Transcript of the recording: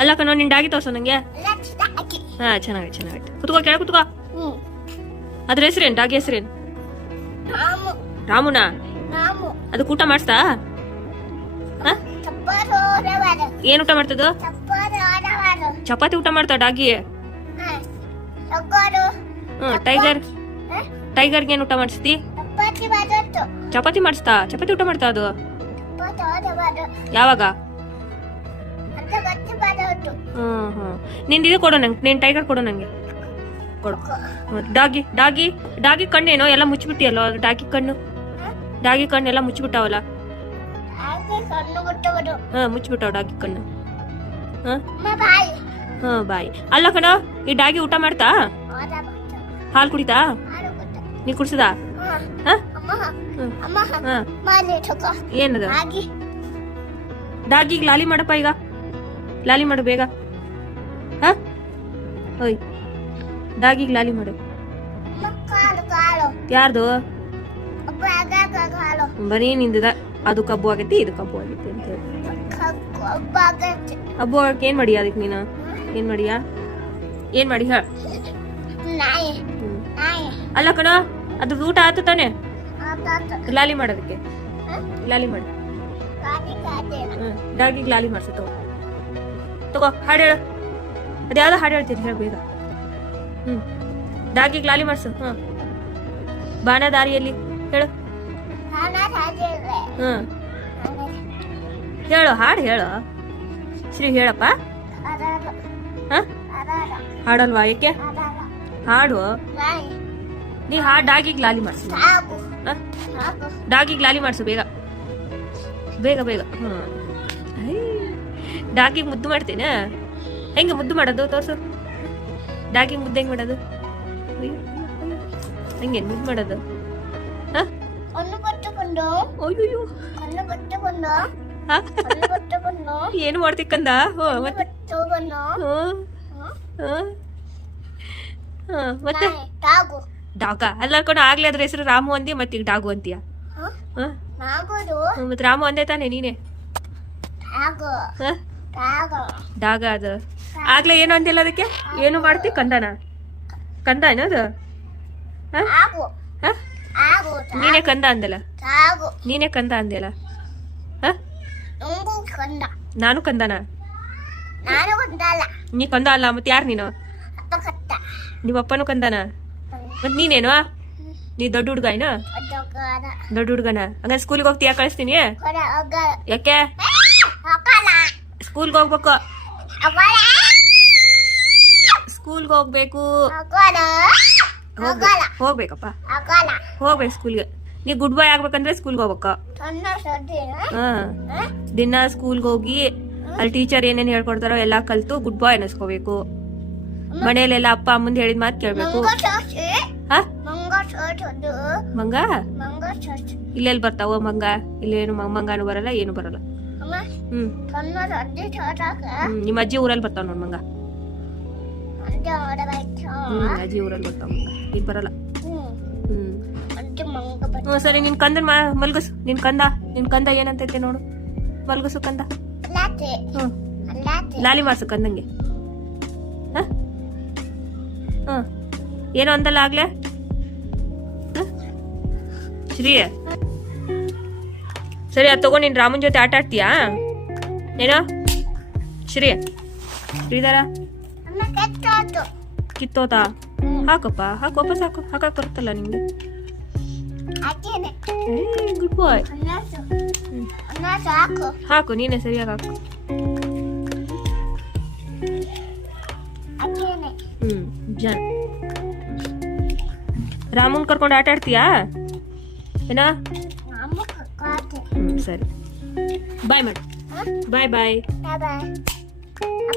ಅಲ್ಲ ಕಣೋ ನಿಂಡ ತೋರ್ಸು ನಂಗೆ. ಹಾ ಚೆನ್ನಾಗಿ ಚೆನ್ನಾಗೈತೆ. ಕುತ್ಕೋ ಕೆಳ ಕುತ್ಕೋ. ಅದ್ರ ಹೆಸರೇನ್? ಡಾಗಿ ಹೆಸರೇನ್? ರಾಮುನ? ಅದಕ್ಕೆ ಊಟ ಮಾಡಿಸ್ತಾ? ಏನ್ ಊಟ ಮಾಡ್ತದ ಚಪಾತಿ ಊಟ ಮಾಡ್ತಾ ಡಾಗಿ ಟೈಗರ್ ಹ್ಮ್ ಟೈಗರ್. ಟೈಗರ್ಗೆ ಏನ್ ಊಟ ಮಾಡಿಸ್ತಿ? ಚಪಾತಿ ಮಾಡಿಸ್ತಾ? ಚಪಾತಿ ಊಟ ಮಾಡ್ತಾ ಅದು? ಯಾವಾಗ? ಹ್ಮ್ ಹ್ಮ್. ನಿಂದ ಇದು ಕೊಡೋ ನಂಗೆ ನೀನ್ ಟೈಗರ್ ಕೊಡೋ ನಂಗೆ. ಕೊಡು. ಡಾಗಿ ಡಾಗಿ ಡಾಗಿ ಕಣ್ಣೇನೋ ಎಲ್ಲ ಮುಚ್ಚಿಬಿಟ್ಟಿಯಲ್ಲ ಡಾಗಿ ಕಣ್ಣು? ಡಾಗಿ ಕಣ್ಣು ಎಲ್ಲ ಮುಚ್ಚಿಬಿಟ್ಟಾವಲ್ಲ ಹಾ ಮುಚ್ಚಿಬಿಟ್ಟಾವ ಡಾಗಿ ಕಣ್ಣು. ಹಾ? ಬಾಯಿ. ಹಾ ಬಾಯ್. ಅಲ್ಲ ಕಣ ಈ ಡಾಗಿ ಊಟ ಮಾಡ್ತಾ? ಹಾಲು ಕುಡಿತಾ. ನೀ ಕುಡ್ಸದ? ಏನದ? ಡಾಗಿಗ್ ಲಾಲಿ ಮಾಡಪ್ಪ ಈಗ? ಲಾಲಿ ಮಾಡು ಬೇಗ. ಹಾ? ಓಯ್ ಲಾಲಿ ಮಾಡು. ಯಾರ್ದು? ಬರೀ ನಿಂದ ಅದು ಕಬ್ಬು ಆಗೈತಿ, ಇದು ಕಬ್ಬು ಆಗೈತಿ ಅಂತ ಕಬ್ಬು ಆಗಕ್ಕೆ ಏನ್ ಮಾಡಿಯಾ ಅದಕ್ಕೆ ನೀನು? ಏನ್ ಮಾಡಿಯಾ? ಏನ್ ಮಾಡಿ ನಾಯಿ ಅಲ್ಲ ಕಣ ಅದ್ರ ಊಟ ಆತು ತಾನೆ? ಲಾಲಿ ಮಾಡೋದಕ್ಕೆ ಲಾಲಿ ಮಾಡಿ. ಹ್ಮ್ ಡಾಗಿಗ್ ಲಾಲಿ ಮಾಡ್ಸು ತಗೋ ಹಾಡು ಹೇಳು. ಅದ್ಯಾವ್ದು ಹಾಡು ಹೇಳ್ತೀನಿ ಹೇಳ ಬೇಗ. ಹ್ಮ್. ದಾಗಿ ಲಾಲಿ ಮಾಡ್ಸು. ಹ ಬಾಣ ದಾರಿಯಲ್ಲಿ ಹೇಳು. ಹ್ಞೂ ಹೇಳು ಹಾಡು ಹೇಳು. ಶ್ರೀ ಹೇಳಪ್ಪ. ಹಾಂ? ಹಾಡಲ್ವಾ ಏಕೆ? ಹಾಡು. ನೀ ಹಾಡು ಡಾಗಿಗ್ ಲಾಲಿ ಮಾಡ್ಸು. ಡಾಗಿಗ್ ಲಾಲಿ ಮಾಡಿಸು ಬೇಗ. ಬೇಗ ಬೇಗ. ಹ್ಮ್. ಡಾಗಿಗ್ ಮುದ್ದು ಮಾಡ್ತೀನ? ಹೆಂಗೆ ಮುದ್ದು ಮಾಡೋದು? ತೋರ್ಸು. ಡಾಗಿ ಮುದ್ದು ಹೆಂಗ್ ಮಾಡೋದು? ಹೆಂಗೆ ಮುದ್ದು ಮಾಡೋದು? ಏನು ಮಾಡ್ತಿಕ್ಕಂದ ಹೋ ಮತ್ತೆ? ಡಾಗ. ಅಲ್ಲ ಕಣ ಆಗ್ಲೇ ಅದ್ರ ಹೆಸರು ರಾಮು ಅಂದಿ ಮತ್ತೆ ಈಗ ಡಾಗು ಅಂತೀಯ? ಮತ್ತೆ ರಾಮು ಅಂದೇ ತಾನೆ ನೀನೆ? ಡಾಗ ಅದು. ಆಗ್ಲೇ ಏನು ಅಂದಿಲ್ಲ ಅದಕ್ಕೆ? ಏನು ಮಾಡ್ತಿ? ಕಂದನ. ಕಂದ ಏನದು ನೀನೇ ಕಂದ ಅಂದಲ್ಲ? ನೀನೇ ಕಂದ ಅಂದಿಲ್ಲ? ನಾನು ಕಂದನ? ನೀ ಕಂದ ಅಲ್ಲ ಮತ್ತೆ ಯಾರು ನೀನು? ಅಪ್ಪ ಕತ್ತ ನಿಮ್ಮ ಅಪ್ಪನೂ ಕಂದನ? ಮತ್ ನೀನೇನು? ನೀ ದೊಡ್ಡ ಹುಡುಗ ಏನು ದೊಡ್ಡ ಹುಡುಗನ? ಹಂಗ ಸ್ಕೂಲ್ಗೆ ಹೋಗ್ತೀಯಾ? ಕಳಿಸ್ತೀನಿ? ಯಾಕೆ? ಸ್ಕೂಲ್ಗೆ ಹೋಗ್ಬೇಕು. ಸ್ಕೂಲ್ಗೆ ಹೋಗ್ಬೇಕು. ಹೋಗ್ಬೇಕಪ್ಪ. ಹೋಗ್ಬೇಕು ಸ್ಕೂಲ್ಗೆ ನೀ ಗುಡ್ ಬಾಯ್ ಆಗ್ಬೇಕಂದ್ರೆ ಸ್ಕೂಲ್ಗೆ ಹೋಗ್ಬೇಕ. ದಿನ ಸ್ಕೂಲ್ಗೆ ಹೋಗಿ ಅಲ್ಲಿ ಟೀಚರ್ ಏನೇನು ಹೇಳ್ಕೊಡ್ತಾರೋ ಎಲ್ಲ ಕಲ್ತು ಗುಡ್ ಬಾಯ್ ಅನ್ನಿಸ್ಕೋಬೇಕು. ಮನೆಯಲ್ಲೆಲ್ಲ ಅಪ್ಪ ಅಮ್ಮಂದ್ ಹೇಳಿದ ಮಾತು ಕೇಳ್ಬೇಕು. ಮಂಗ? ಇಲ್ಲೆಲ್ಲಿ ಬರ್ತಾವ ಮಂಗ? ಇಲ್ಲೇನು ಮಂಗನೂ ಬರಲ್ಲ ಏನು ಬರಲ್ಲ. ಹ್ಮ್. ನಿಮ್ಮ ಅಜ್ಜಿ ಊರಲ್ಲಿ ಬರ್ತಾವ ನೋಡ್ ಮಂಗ. ಹ್ಮ್ ಅಜ್ಜಿ ಊರಲ್ಲಿ ಬರ್ತಾವ ಮಂಗ. ಈಗ ಬರಲ್ಲ. ಹ್ಮ್. ಸರಿ ನಿನ್ ಕಂದ ಮಲ್ಗಸು. ನಿನ್ ಕಂದ ನಿನ್ ಕಂದ ಏನಂತೈತೆ ನೋಡು. ಮಲ್ಗಸು ಕಂದ. ಹ್ಮ್. ಲಾಲಿ ಮಾಸು ಕಂದಂಗೆ. ಹ? ಏನು ಅಂದಲ್ಲ ಆಗ್ಲೇ? ಶ್ರೀ ಸರಿ ಅದು ತಗೊಂಡು ನೀನು ರಾಮನ್ ಜೊತೆ ಆಟ ಆಡ್ತೀಯಾ? ಏನೋ? ಶ್ರೀ ಶ್ರೀಧರ? ಕಿತ್ತೋತಾ ಹಾಕಪ್ಪ ಹಾಕು ವಾಪಸ್ ಹಾಕು ಹಾಕಕ್ ಬರುತ್ತಲ್ಲ ಅಕ್ಕೇನೆ ಗುಡ್ ಬಾಯ್ ಹಾಕು. ನೀನೆ ಸರಿಯಾಗಿ ಹಾಕು. ಹ್ಮ್ ಜನ್ ರಾಮನ್ ಕರ್ಕೊಂಡು ಆಟ ಆಡ್ತೀಯಾ? ಏನೋ? ಸರಿ. ಬಾಯ್ ಮೇಡಮ್ ಬಾಯ್ ಬಾಯ್ ಬಾಯ್